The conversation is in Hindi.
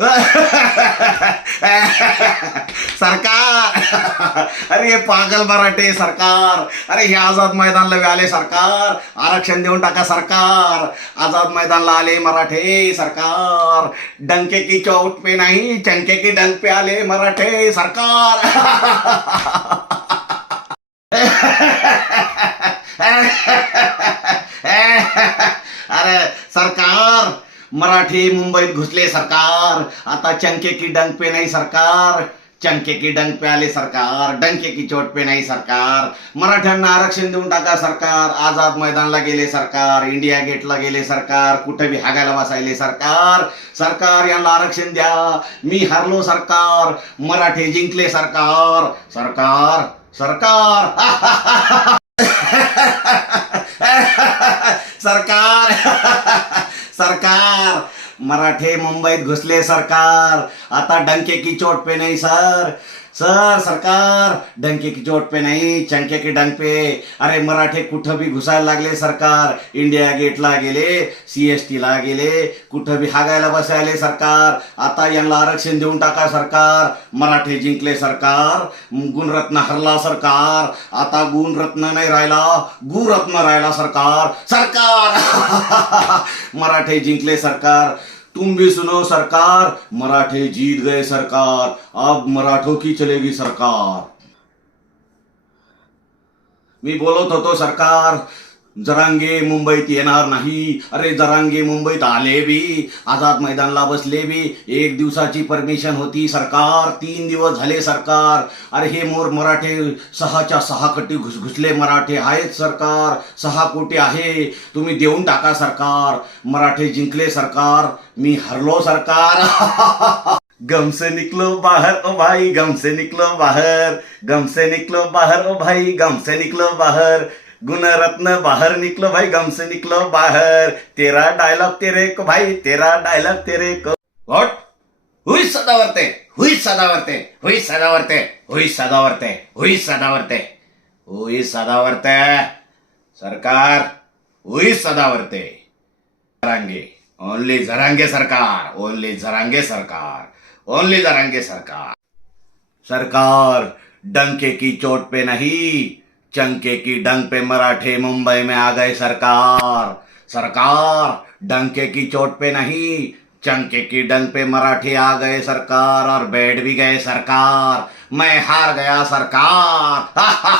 सरकार! अरे हे पागल मराठे, सरकार! अरे, हे आझाद मैदानला बी आले सरकार! आरक्षण देऊन टाका सरकार! आझाद मैदानला आले मराठे, सरकार! डंके की चोट पे नाही, चंके की डंक पे आले मराठे, सरकार! अरे, सरकार! मराठी मुंबईत घुसले सरकार. आता चंके की डंक पे नाही सरकार. चंके की डंक पे आले सरकार. डंके की चोट पे नाही सरकार. मराठ्यांना आरक्षण देऊन टाका सरकार. आझाद मैदानला गेले सरकार. इंडिया गेटला गेले सरकार. कुठे बी हागायला बसायले सरकार. सरकार यांना आरक्षण द्या. मी हरलो सरकार. मराठे जिंकले सरकार. सरकार सरकार. सरकार. सरकार. मराठे मुंबईत घुसले सरकार. आता डंके की चोट पे नहीं सर. सर, सरकार, डंके की चोट पे नहीं, चंके की डंक पे। अरे, मराठे कुठं बी घुसायला लागले, सरकार? इंडिया गेटला गेले सी एस टीला गेले कुठं बी हागायला बसायले, सरकार? आता यांना आरक्षण देऊन टाका, सरकार. मराठे जिंकले, सरकार. गुणरत्न हरला, सरकार. आता गुणरत्न नाही राहिला, गुरत्न राहिला सरकार. सरकार! मराठे जिंकले, सरकार. तुम भी सुनो सरकार, मराठे जीत गए सरकार, अब मराठों की चलेगी सरकार। मी बोलत तो सरकार जरांगे मुंबईत येणार नाही. अरे जरांगे मुंबईत आले बी आझाद मैदानला बसले बी. एक दिवसाची परमिशन होती सरकार तीन दिवस झाले सरकार. अरे हे मोर मराठे सहाच्या सहा कटी घुस घुसले मराठे आहेत सरकार. सहा कोटी आहे तुम्ही देऊन टाका सरकार. मराठे जिंकले सरकार मी हरलो सरकार. गम से निकलो बाहर ओ भाई गम से निकलो बाहर. गम से निकलो बाहर ओ भाई गम से निकलो बाहर. गुणरत्न बाहर निकलो भाई, गम से निकलो बाहर। तेरा डायलॉग तेरे को भाई, तेरा डायलॉग तेरे को। व्हाट हुई सदावरते हुई सदावरते हुई सदावरते हुई सदावरते हुई सदावरते, हुई सदावर्ते। सरकार, हुई सदावरते। जरांगे ओनली जरांगे सरकार ओनली जरांगे सरकार ओनली जरांगे सरकार। सरकार, डंके की चोट पे नहीं। चंके की डंग पे मराठे मुंबई में आ गए सरकार। सरकार डंके की चोट पे नहीं, चंके की डंग पे मराठे आ गए सरकार और बैठ भी गए सरकार। मैं हार गया सरकार।